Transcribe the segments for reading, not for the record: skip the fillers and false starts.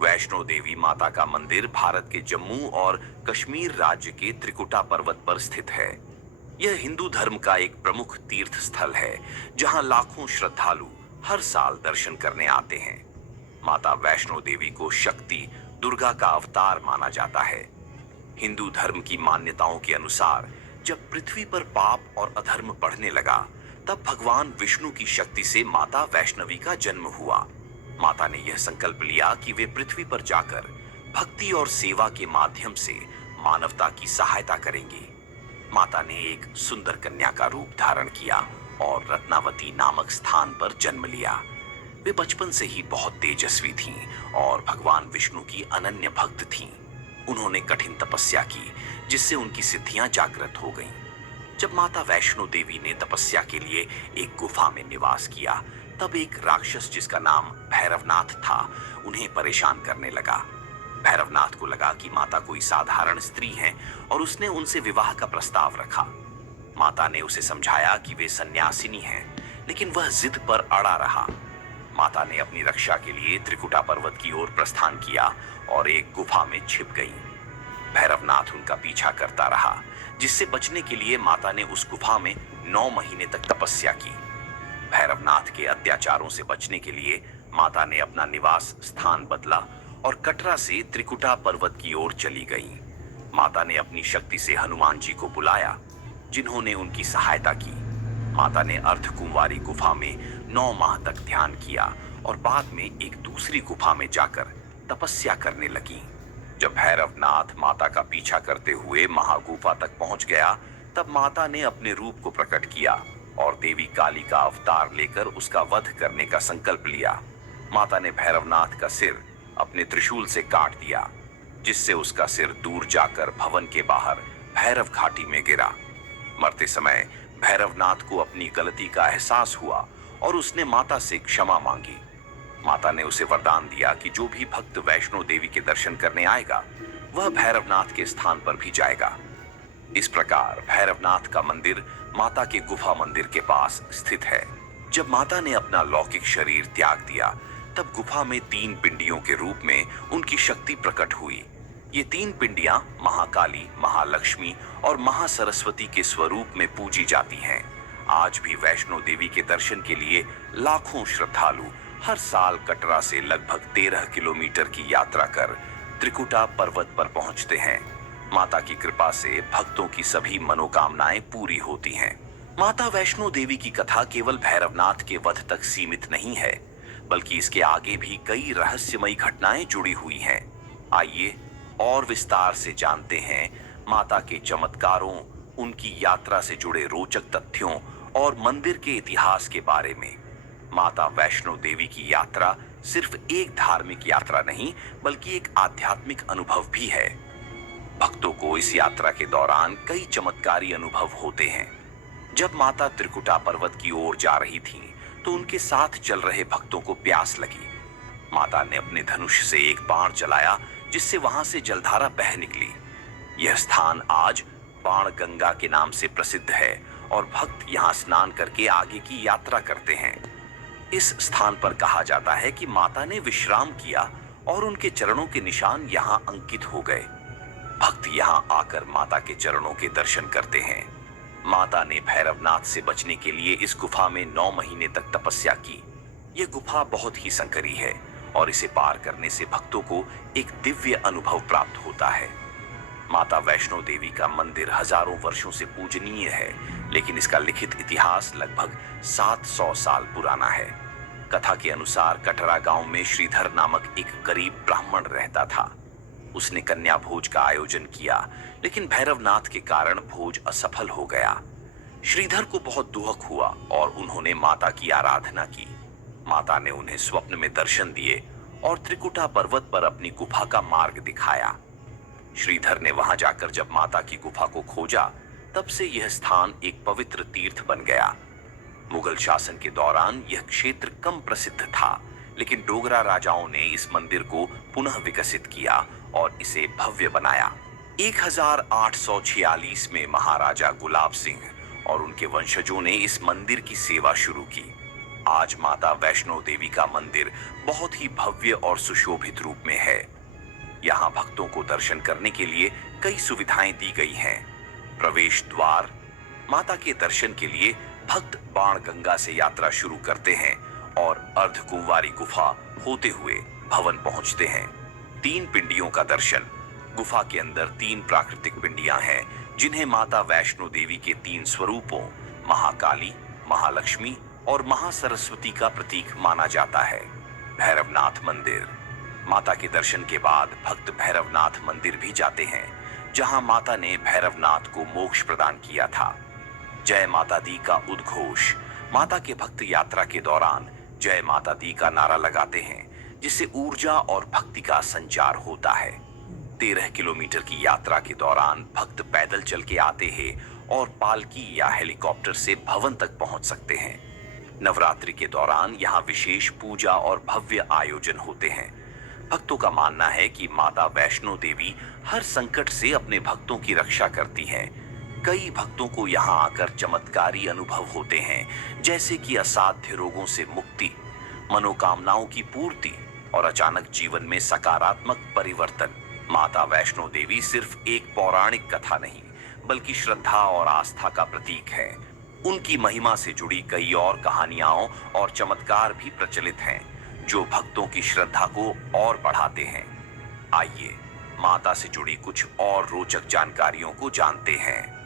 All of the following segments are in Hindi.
वैष्णो देवी माता का मंदिर भारत के जम्मू और कश्मीर राज्य के त्रिकुटा पर्वत पर स्थित है। यह हिंदू धर्म का एक प्रमुख तीर्थ स्थल है, जहां लाखों श्रद्धालु हर साल दर्शन करने आते हैं। माता वैष्णो देवी को शक्ति दुर्गा का अवतार माना जाता है। हिंदू धर्म की मान्यताओं के अनुसार जब पृथ्वी पर पाप और अधर्म बढ़ने लगा, तब भगवान विष्णु की शक्ति से माता वैष्णवी का जन्म हुआ। माता ने यह संकल्प लिया कि वे पृथ्वी पर जाकर भक्ति और सेवा के माध्यम से मानवता की सहायता करेंगी। माता ने एक सुंदर कन्या का रूप धारण किया और रत्नावती नामक स्थान पर जन्म लिया। वे बचपन से ही बहुत तेजस्वी थीं और भगवान विष्णु की अनन्य भक्त थीं। उन्होंने कठिन तपस्या की, जिससे उनकी सिद्धियां जागृत हो गईं। जब माता वैष्णो देवी ने तपस्या के लिए एक गुफा में निवास किया, तब एक राक्षस जिसका नाम भैरवनाथ था, उन्हें परेशान करने लगा। भैरवनाथ को लगा कि माता कोई साधारण स्त्री हैं और उसने उनसे विवाह का प्रस्ताव रखा। माता ने उसे समझाया कि वे सन्यासिनी हैं, लेकिन वह जिद पर अड़ा रहा। माता ने अपनी रक्षा के लिए त्रिकुटा पर्वत की ओर प्रस्थान किया और एक गुफा में छिप गई। भैरवनाथ उनका पीछा करता रहा, जिससे बचने के लिए माता ने उस गुफा में 9 महीने तक तपस्या की। भैरवनाथ के अत्याचारों से बचने के लिए माता ने अपना निवास स्थान बदला और कटरा से त्रिकुटा पर्वत की ओर चली गई। माता ने अपनी शक्ति से हनुमान जी को बुलाया, जिन्होंने उनकी सहायता की। माता ने अर्धकुंवारी गुफा में 9 माह तक ध्यान किया और बाद में एक दूसरी गुफा में जाकर तपस्या करने लगी। जब भैरवनाथ माता का पीछा करते हुए महागुफा तक पहुंच गया, तब माता ने अपने रूप को प्रकट किया और देवी काली का अवतार लेकर उसका वध करने का संकल्प लिया। माता ने भैरवनाथ का सिर अपने त्रिशूल से काट दिया, जिससे उसका सिर दूर जाकर भवन के बाहर भैरव घाटी में गिरा। मरते समय भैरवनाथ को अपनी गलती का एहसास हुआ और उसने माता से क्षमा मांगी। माता ने उसे वरदान दिया कि जो भी भक्त वैष्णो देवी के दर्शन करने आएगा, वह भैरवनाथ के स्थान पर भी जाएगा। इस प्रकार भैरवनाथ का मंदिर माता के गुफा मंदिर के पास स्थित है। जब माता ने अपना लौकिक शरीर त्याग दिया, तब गुफा में 3 पिंडियों के रूप में उनकी शक्ति प्रकट हुई। ये 3 पिंडियां महाकाली, महालक्ष्मी और महासरस्वती के स्वरूप में पूजी जाती हैं। आज भी वैष्णो देवी के दर्शन के लिए लाखों श्रद्धालु हर साल कटरा से लगभग 13 किलोमीटर की यात्रा कर त्रिकुटा पर्वत पर पहुंचते हैं। माता की कृपा से भक्तों की सभी मनोकामनाएं पूरी होती हैं। माता वैष्णो देवी की कथा केवल भैरवनाथ के वध तक सीमित नहीं है, बल्कि इसके आगे भी कई रहस्यमयी घटनाएं जुड़ी हुई हैं। आइए और विस्तार से जानते हैं माता के चमत्कारों, उनकी यात्रा से जुड़े रोचक तथ्यों और मंदिर के इतिहास के बारे में। माता वैष्णो देवी की यात्रा सिर्फ एक धार्मिक यात्रा नहीं, बल्कि एक आध्यात्मिक अनुभव भी है। भक्तों को इस यात्रा के दौरान कई चमत्कारी अनुभव होते हैं। जब माता त्रिकुटा पर्वत की ओर जा रही थीं, तो उनके साथ चल रहे भक्तों को प्यास लगी। माता ने अपने धनुष से एक बाण चलाया, जिससे वहां से जलधारा बह निकली। यह स्थान आज बाण गंगा के नाम से प्रसिद्ध है और भक्त यहाँ स्नान करके आगे की यात्रा करते हैं। इस स्थान पर कहा जाता है कि माता ने विश्राम किया और उनके चरणों के निशान यहाँ अंकित हो गए। भक्त यहाँ आकर माता के चरणों के दर्शन करते हैं। माता ने भैरवनाथ से बचने के लिए इस गुफा में 9 महीने तक तपस्या की। यह गुफा बहुत ही संकरी है और इसे पार करने से भक्तों को एक दिव्य अनुभव प्राप्त होता है। माता वैष्णो देवी का मंदिर हजारों वर्षों से पूजनीय है, लेकिन इसका लिखित इतिहास लगभग 700 साल पुराना है। कथा के अनुसार कटरा गांव में श्रीधर नामक एक गरीब ब्राह्मण रहता था। उसने कन्या भोज का आयोजन किया, लेकिन भैरवनाथ के कारण भोज असफल हो गया। श्रीधर को बहुत दुख हुआ और उन्होंने माता की आराधना की। माता ने उन्हें स्वप्न में दर्शन दिए और त्रिकुटा पर्वत पर अपनी गुफा का मार्ग दिखाया। श्रीधर ने वहां जाकर जब माता की गुफा को खोजा, तब से यह स्थान एक पवित्र तीर्थ बन गया। मुगल शासन के दौरान यह क्षेत्र कम प्रसिद्ध था, लेकिन डोगरा राजाओं ने इस मंदिर को पुनः विकसित किया और इसे भव्य बनाया। 1846 में महाराजा गुलाब सिंह और उनके वंशजों ने इस मंदिर की सेवा शुरू की। आज माता वैष्णो देवी का मंदिर बहुत ही भव्य और सुशोभित रूप में है। यहाँ भक्तों को दर्शन करने के लिए कई सुविधाएं दी गई हैं। प्रवेश द्वार। माता के दर्शन के लिए भक्त बाण गंगा से यात्रा शुरू करते हैं और अर्धकुंवारी गुफा होते हुए भवन पहुंचते हैं। 3 पिंडियों का दर्शन। गुफा के अंदर 3 प्राकृतिक पिंडियां हैं जिन्हें माता वैष्णो देवी के 3 स्वरूपों महाकाली, महालक्ष्मी और महासरस्वती का प्रतीक माना जाता है। भैरवनाथ मंदिर। माता के दर्शन के बाद भक्त भैरवनाथ मंदिर भी जाते हैं, जहां माता ने भैरवनाथ को मोक्ष प्रदान किया था। जय माता दी का उद्घोष। माता के भक्त यात्रा के दौरान जय माता दी का नारा लगाते हैं, जिससे ऊर्जा और भक्ति का संचार होता है। 13 किलोमीटर की यात्रा के दौरान भक्त पैदल चल के आते हैं और पालकी या हेलीकॉप्टर से भवन तक पहुंच सकते हैं। नवरात्रि के दौरान यहाँ विशेष पूजा और भव्य आयोजन होते हैं। भक्तों का मानना है कि माता वैष्णो देवी हर संकट से अपने भक्तों की रक्षा करती हैं। कई भक्तों को यहाँ आकर चमत्कारी अनुभव होते हैं, जैसे कि असाध्य रोगों से मुक्ति, मनोकामनाओं की पूर्ति और अचानक जीवन में सकारात्मक परिवर्तन। माता वैष्णो देवी सिर्फ एक पौराणिक कथा नहीं, बल्कि श्रद्धा और आस्था का प्रतीक है। उनकी महिमा से जुड़ी कई और कहानियां और चमत्कार भी प्रचलित हैं, जो भक्तों की श्रद्धा को और बढ़ाते हैं। आइए माता से जुड़ी कुछ और रोचक जानकारियों को जानते हैं।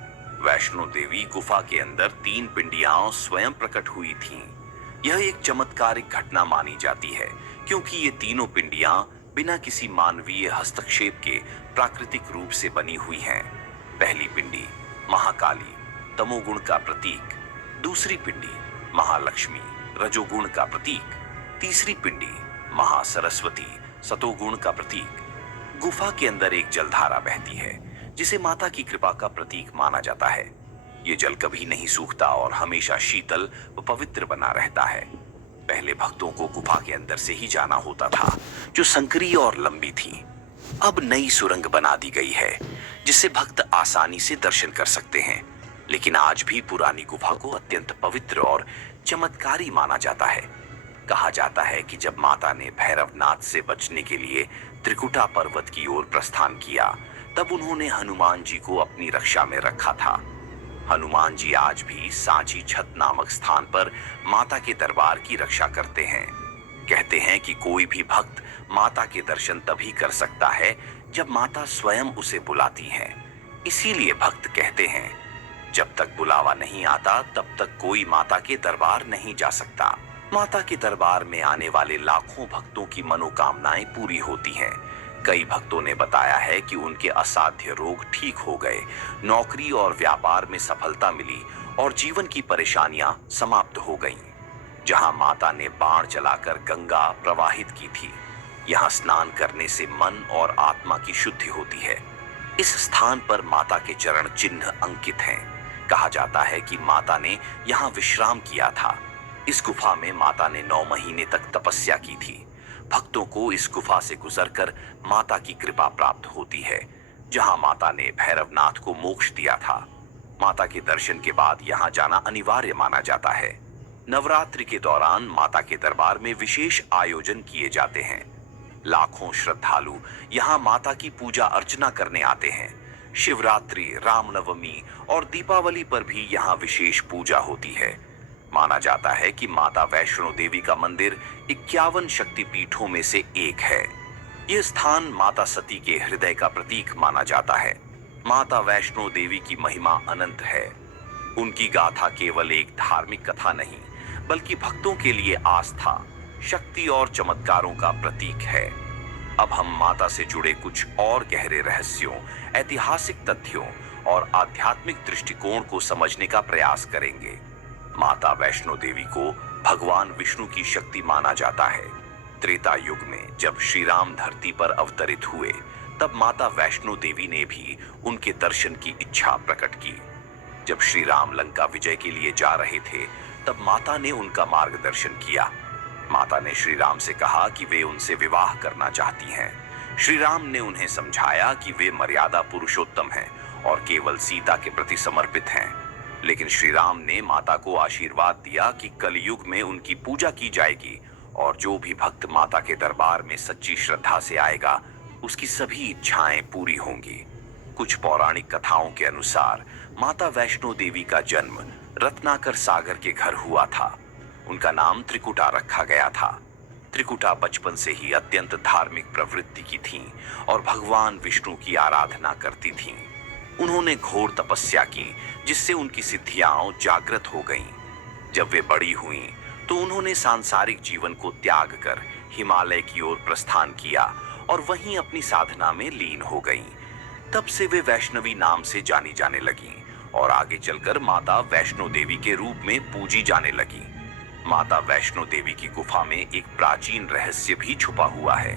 वैष्णो देवी गुफा के अंदर 3 पिंडियां स्वयं प्रकट हुई थीं। यह एक चमत्कारिक घटना मानी जाती है, क्योंकि ये तीनों पिंडियां बिना किसी मानवीय हस्तक्षेप के प्राकृतिक रूप से बनी हुई हैं। पहली पिंडी महाकाली, तमोगुण का प्रतीक। दूसरी पिंडी महालक्ष्मी, रजोगुण का प्रतीक। तीसरी पिंडी महासरस्वती, सतोगुण का प्रतीक। गुफा के अंदर एक जलधारा बहती है, जिसे माता की कृपा का प्रतीक माना जाता है। ये जल कभी नहीं सूखता और हमेशा शीतल व पवित्र बना रहता है। पहले भक्तों को गुफा के अंदर से ही जाना होता था, जो संकरी और लंबी थी। अब नई सुरंग बना दी गई है, जिससे भक्त आसानी से दर्शन कर सकते हैं। लेकिन आज भी पुरानी गुफा को अत्यंत पवित्र और चमत्कारी माना जाता है। कहा जाता है कि जब माता ने भैरवनाथ से बचने के लिए त्रिकुटा पर्वत की ओर प्रस्थान किया, तब उन्होंने हनुमान जी को अपनी रक्षा में रखा था। हनुमान जी आज भी सांची छत नामक स्थान पर माता के दरबार की रक्षा करते हैं। कहते हैं कि कोई भी भक्त माता के दर्शन तभी कर सकता है जब माता स्वयं उसे बुलाती है। इसीलिए भक्त कहते हैं, जब तक बुलावा नहीं आता तब तक कोई माता के दरबार नहीं जा सकता। माता के दरबार में आने वाले लाखों भक्तों की मनोकामनाएं पूरी होती हैं। कई भक्तों ने बताया है कि उनके असाध्य रोग ठीक हो गए, नौकरी और व्यापार में सफलता मिली और जीवन की परेशानियां समाप्त हो गईं। जहां माता ने बाण चलाकर गंगा प्रवाहित की थी, यहां स्नान करने से मन और आत्मा की शुद्धि होती है। इस स्थान पर माता के चरण चिन्ह अंकित हैं। कहा जाता है कि माता ने यहाँ विश्राम किया था। इस गुफा में माता ने 9 महीने तक तपस्या की थी। भक्तों को इस गुफा से गुजरकर माता की कृपा प्राप्त होती है, जहां माता ने भैरवनाथ को मोक्ष दिया था। माता के दर्शन के बाद यहाँ जाना अनिवार्य माना जाता है। नवरात्रि के दौरान माता के दरबार में विशेष आयोजन किए जाते हैं। लाखों श्रद्धालु यहाँ माता की पूजा अर्चना करने आते हैं। शिवरात्रि, रामनवमी और दीपावली पर भी यहाँ विशेष पूजा होती है। माना जाता है कि माता वैष्णो देवी का मंदिर 51 शक्तिपीठों में से एक है। यह स्थान माता सती के हृदय का प्रतीक माना जाता है। माता वैष्णो देवी की महिमा अनंत है। उनकी गाथा केवल एक धार्मिक कथा नहीं, बल्कि भक्तों के लिए आस्था, शक्ति और चमत्कारों का प्रतीक है। अब हम माता से जुड़े कुछ और गहरे रहस्यों, ऐतिहासिक तथ्यों और आध्यात्मिक दृष्टिकोण को समझने का प्रयास करेंगे। माता वैष्णो देवी को भगवान विष्णु की शक्ति माना जाता है। त्रेता युग में जब श्री राम धरती पर अवतरित हुए, तब माता वैष्णो देवी ने भी उनके दर्शन की इच्छा प्रकट की। जब श्री राम लंका विजय के लिए जा रहे थे, तब माता ने उनका मार्गदर्शन किया। माता ने श्री राम से कहा कि वे उनसे विवाह करना चाहती हैं। श्री राम ने उन्हें समझाया कि वे मर्यादा पुरुषोत्तम हैं और केवल सीता के प्रति समर्पित हैं। लेकिन श्री राम ने माता को आशीर्वाद दिया कि कलयुग में उनकी पूजा की जाएगी और जो भी भक्त माता के दरबार में सच्ची श्रद्धा से आएगा उसकी सभी इच्छाएं पूरी होंगी। कुछ पौराणिक कथाओं के अनुसार माता वैष्णो देवी का जन्म रत्नाकर सागर के घर हुआ था। उनका नाम त्रिकुटा रखा गया था। त्रिकुटा बचपन से ही अत्यंत धार्मिक प्रवृत्ति की थीं और भगवान विष्णु की आराधना करती थीं। उन्होंने घोर तपस्या की जिससे उनकी सिद्धियां जागृत हो गईं। जब वे बड़ी हुईं तो उन्होंने सांसारिक जीवन को त्याग कर हिमालय की ओर प्रस्थान किया और वहीं अपनी साधना में लीन हो गईं। तब से वे वैष्णवी नाम से जानी जाने लगीं और आगे चलकर माता वैष्णो देवी के रूप में पूजी जाने लगीं। माता वैष्णो देवी की गुफा में एक प्राचीन रहस्य भी छुपा हुआ है।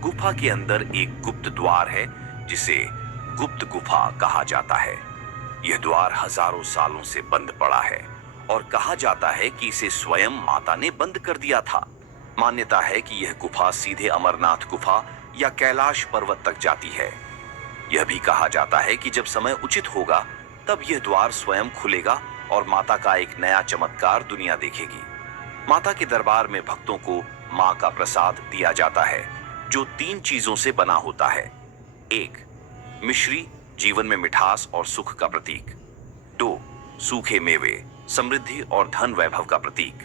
गुफा के अंदर एक गुप्त द्वार है जिसे गुप्त गुफा कहा जाता है। यह द्वार हजारों सालों से बंद पड़ा है और कहा जाता है कि इसे स्वयं माता ने बंद कर दिया था। मान्यता है कि यह गुफा सीधे अमरनाथ गुफा या कैलाश पर्वत तक जाती है। यह भी कहा जाता है कि जब समय उचित होगा तब यह द्वार स्वयं खुलेगा और माता का एक नया चमत्कार दुनिया देखेगी। माता के दरबार में भक्तों को मां का प्रसाद दिया जाता है जो 3 चीजों से बना होता है। 1. मिश्री, जीवन में मिठास और सुख का प्रतीक। 2. सूखे मेवे, समृद्धि और धन वैभव का प्रतीक।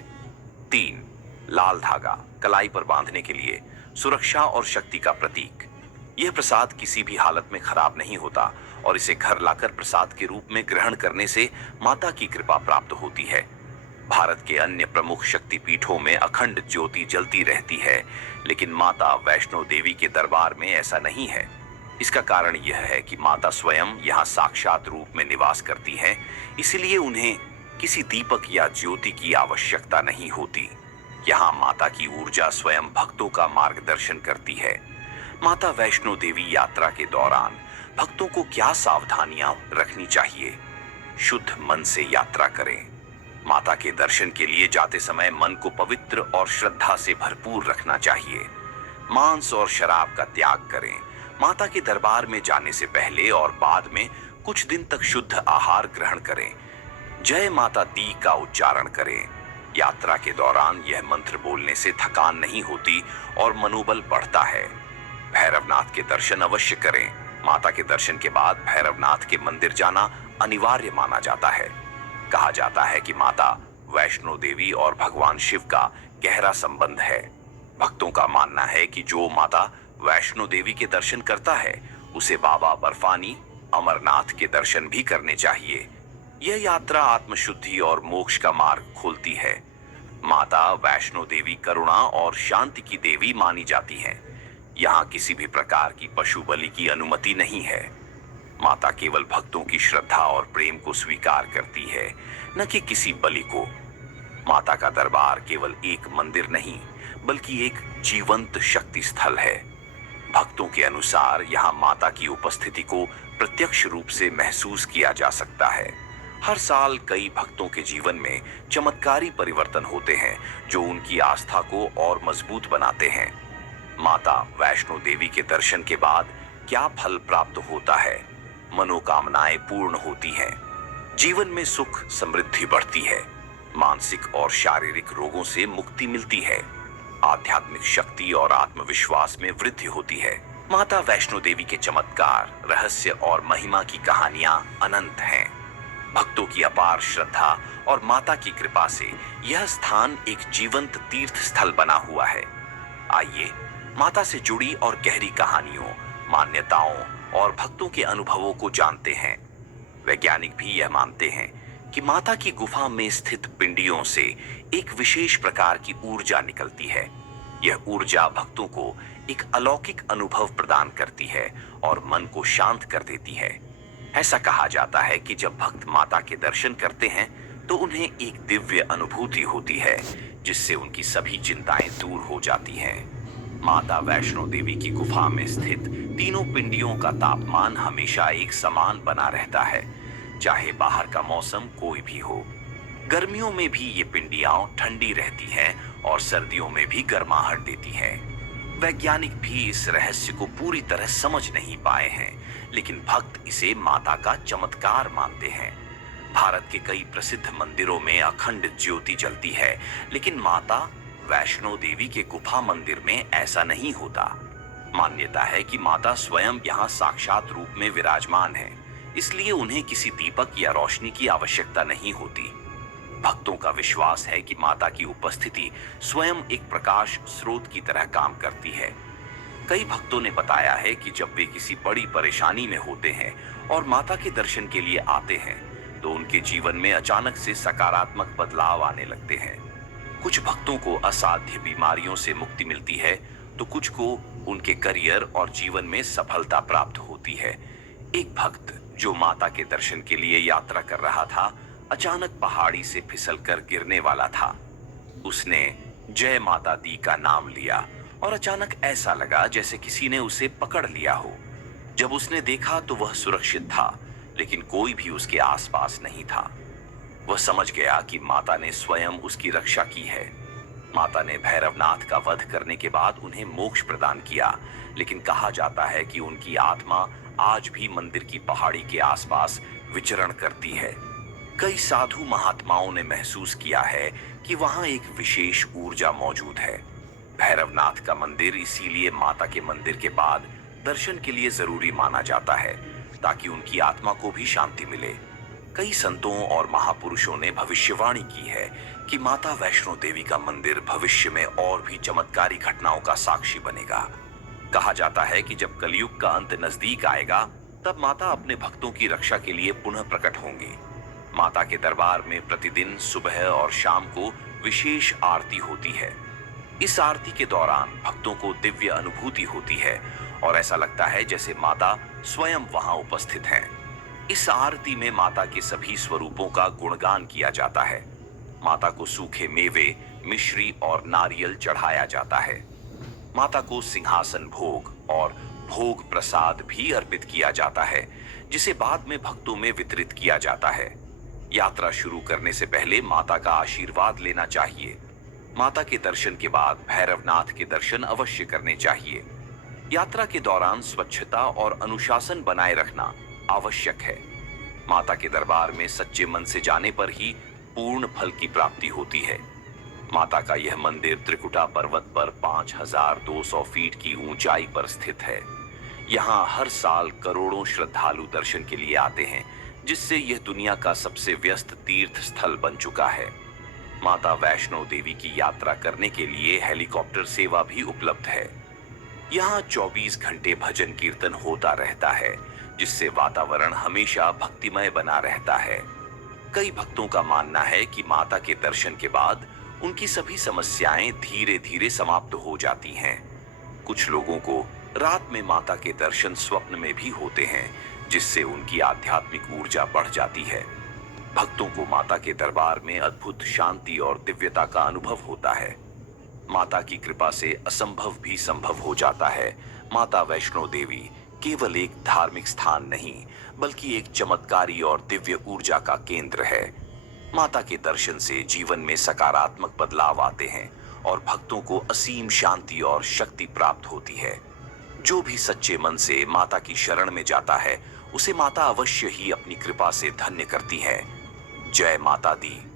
3. लाल धागा, कलाई पर बांधने के लिए, सुरक्षा और शक्ति का प्रतीक। यह प्रसाद किसी भी हालत में खराब नहीं होता और इसे घर लाकर प्रसाद के रूप में ग्रहण करने से माता की कृपा प्राप्त होती है। भारत के अन्य प्रमुख शक्तिपीठों में अखंड ज्योति जलती रहती है, लेकिन माता वैष्णो देवी के दरबार में ऐसा नहीं है। इसका कारण यह है कि माता स्वयं यहाँ साक्षात रूप में निवास करती हैं, इसलिए उन्हें किसी दीपक या ज्योति की आवश्यकता नहीं होती। यहाँ माता की ऊर्जा स्वयं भक्तों का मार्गदर्शन करती है। माता वैष्णो देवी यात्रा के दौरान भक्तों को क्या सावधानियां रखनी चाहिए? शुद्ध मन से यात्रा करें। माता के दर्शन के लिए जाते समय मन को पवित्र और श्रद्धा से भरपूर रखना चाहिए। मांस और शराब का त्याग करें। माता के दरबार में जाने से पहले और बाद में कुछ दिन तक शुद्ध आहार ग्रहण करें। जय माता दी का उच्चारण करें। यात्रा के दौरान यह मंत्र बोलने से थकान नहीं होती और मनोबल बढ़ता है। भैरवनाथ के दर्शन अवश्य करें। माता के दर्शन के बाद भैरवनाथ के मंदिर जाना अनिवार्य माना जाता है। कहा जाता है कि माता वैष्णो देवी और भगवान शिव का गहरा संबंध है। भक्तों का मानना है कि जो माता वैष्णो देवी के दर्शन करता है उसे बाबा बर्फानी अमरनाथ के दर्शन भी करने चाहिए। यह यात्रा आत्मशुद्धि और मोक्ष का मार्ग खोलती है। माता वैष्णो देवी करुणा और शांति की देवी मानी जाती हैं। यहाँ किसी भी प्रकार की पशु बलि की अनुमति नहीं है। माता केवल भक्तों की श्रद्धा और प्रेम को स्वीकार करती है, न कि किसी बलि को। माता का दरबार केवल एक मंदिर नहीं बल्कि एक जीवंत शक्ति स्थल है। भक्तों के अनुसार यहाँ माता की उपस्थिति को प्रत्यक्ष रूप से महसूस किया जा सकता है। हर साल कई भक्तों के जीवन में चमत्कारी परिवर्तन होते हैं जो उनकी आस्था को और मजबूत बनाते हैं। माता वैष्णो देवी के दर्शन के बाद क्या फल प्राप्त होता है? मनोकामनाएं पूर्ण होती हैं, जीवन में सुख समृद्धि बढ़ती है, मानसिक और शारीरिक रोगों से मुक्ति मिलती है, आध्यात्मिक शक्ति और आत्मविश्वास में वृद्धि होती है। माता वैष्णो देवी के चमत्कार, रहस्य और महिमा की कहानियां अनंत हैं। भक्तों की अपार श्रद्धा और माता की कृपा से यह स्थान एक जीवंत तीर्थ स्थल बना हुआ है। आइए माता से जुड़ी और गहरी कहानियों, मान्यताओं और भक्तों के अनुभवों को जानते हैं। वैज्ञानिक भी यह मानते हैं कि माता की गुफा में स्थित पिंडियों से एक विशेष प्रकार की ऊर्जा निकलती है। यह ऊर्जा भक्तों को एक अलौकिक अनुभव प्रदान करती है और मन को शांत कर देती है। ऐसा कहा जाता है कि जब भक्त माता के दर्शन करते हैं तो उन्हें एक दिव्य अनुभूति होती है जिससे उनकी सभी चिंताएं दूर हो जाती हैं। माता वैष्णो देवी की गुफा में स्थित तीनों पिंडियों का तापमान हमेशा एक समान बना रहता है, चाहे बाहर का मौसम कोई भी हो। गर्मियों में भी ये पिंडियां ठंडी रहती हैं और सर्दियों में भी गर्माहट देती हैं। वैज्ञानिक भी इस रहस्य को पूरी तरह समझ नहीं पाए हैं, लेकिन भक्त इसे माता का चमत्कार मानते हैं। भारत के कई प्रसिद्ध मंदिरों में अखंड ज्योति जलती है, लेकिन माता वैष्णो देवी के गुफा मंदिर में ऐसा नहीं होता। मान्यता है कि माता स्वयं यहाँ साक्षात रूप में विराजमान है, इसलिए उन्हें किसी दीपक या रोशनी की आवश्यकता नहीं होती। भक्तों का विश्वास है कि माता की उपस्थिति स्वयं एक प्रकाश स्रोत की तरह काम करती है। कई भक्तों ने बताया है कि जब वे किसी बड़ी परेशानी में होते हैं और माता के दर्शन के लिए आते हैं, तो उनके जीवन में अचानक से सकारात्मक बदलाव आने लगते हैं। कुछ भक्तों को असाध्य बीमारियों से मुक्ति मिलती है, तो कुछ को उनके करियर और जीवन में सफलता प्राप्त होती है। एक भक्त जो माता के दर्शन के लिए यात्रा कर रहा था, अचानक पहाड़ी से फिसलकर गिरने वाला था। उसने जय माता दी का नाम लिया और अचानक ऐसा लगा जैसे किसी ने उसे पकड़ लिया हो। जब उसने देखा तो वह सुरक्षित था, लेकिन कोई भी उसके आसपास नहीं था। वह समझ गया कि माता ने स्वयं उसकी रक्षा की है। माता ने भैरवनाथ का वध करने के बाद उन्हें मोक्ष प्रदान किया, लेकिन कहा जाता है कि उनकी आत्मा आज भी मंदिर की पहाड़ी के आसपास विचरण करती है। कई साधु महात्माओं ने महसूस किया है कि वहां एक विशेष ऊर्जा मौजूद है। भैरवनाथ का मंदिर इसीलिए माता के मंदिर के बाद दर्शन के लिए जरूरी माना जाता है, ताकि उनकी आत्मा को भी शांति मिले। कई संतों और महापुरुषों ने भविष्यवाणी की है कि माता वैष्णो देवी का मंदिर भविष्य में और भी चमत्कारी घटनाओं का साक्षी बनेगा। कहा जाता है कि जब कलयुग का अंत नजदीक आएगा, तब माता अपने भक्तों की रक्षा के लिए पुनः प्रकट होंगी। माता के दरबार में प्रतिदिन सुबह और शाम को विशेष आरती होती है। इस आरती के दौरान भक्तों को दिव्य अनुभूति होती है और ऐसा लगता है जैसे माता स्वयं वहां उपस्थित हैं। इस आरती में माता के सभी स्वरूपों का गुणगान किया जाता है। माता को सूखे मेवे, मिश्री और नारियल चढ़ाया जाता है। माता को सिंहासन भोग और भोग प्रसाद भी अर्पित किया जाता है, जिसे बाद में भक्तों में वितरित किया जाता है। यात्रा शुरू करने से पहले माता का आशीर्वाद लेना चाहिए। माता के दर्शन के बाद भैरवनाथ के दर्शन अवश्य करने चाहिए। यात्रा के दौरान स्वच्छता और अनुशासन बनाए रखना आवश्यक है। माता के दरबार में सच्चे मन से जाने पर ही पूर्ण फल की प्राप्ति होती है। माता का यह मंदिर त्रिकुटा पर्वत पर 5200 फीट की ऊंचाई पर स्थित है। यहाँ हर साल करोड़ों श्रद्धालु दर्शन के लिए आते हैं, जिससे यह दुनिया का सबसे व्यस्त तीर्थ स्थल बन चुका है। माता वैष्णो देवी की यात्रा करने के लिए हेलीकॉप्टर सेवा भी उपलब्ध है। यहाँ 24 घंटे भजन कीर्तन होता रहता है, जिससे वातावरण हमेशा भक्तिमय बना रहता है। कई भक्तों का मानना है कि माता के दर्शन के बाद उनकी सभी समस्याएं धीरे धीरे समाप्त हो जाती हैं। कुछ लोगों को रात में माता के दर्शन स्वप्न में भी होते हैं, जिससे उनकी आध्यात्मिक ऊर्जा बढ़ जाती है। भक्तों को माता के दरबार में अद्भुत शांति और दिव्यता का अनुभव होता है। माता की कृपा से असंभव भी संभव हो जाता है। माता वैष्णो देवी केवल एक धार्मिक स्थान नहीं, बल्कि एक चमत्कारी और दिव्य ऊर्जा का केंद्र है। माता के दर्शन से जीवन में सकारात्मक बदलाव आते हैं और भक्तों को असीम शांति और शक्ति प्राप्त होती है। जो भी सच्चे मन से माता की शरण में जाता है, उसे माता अवश्य ही अपनी कृपा से धन्य करती है। जय माता दी।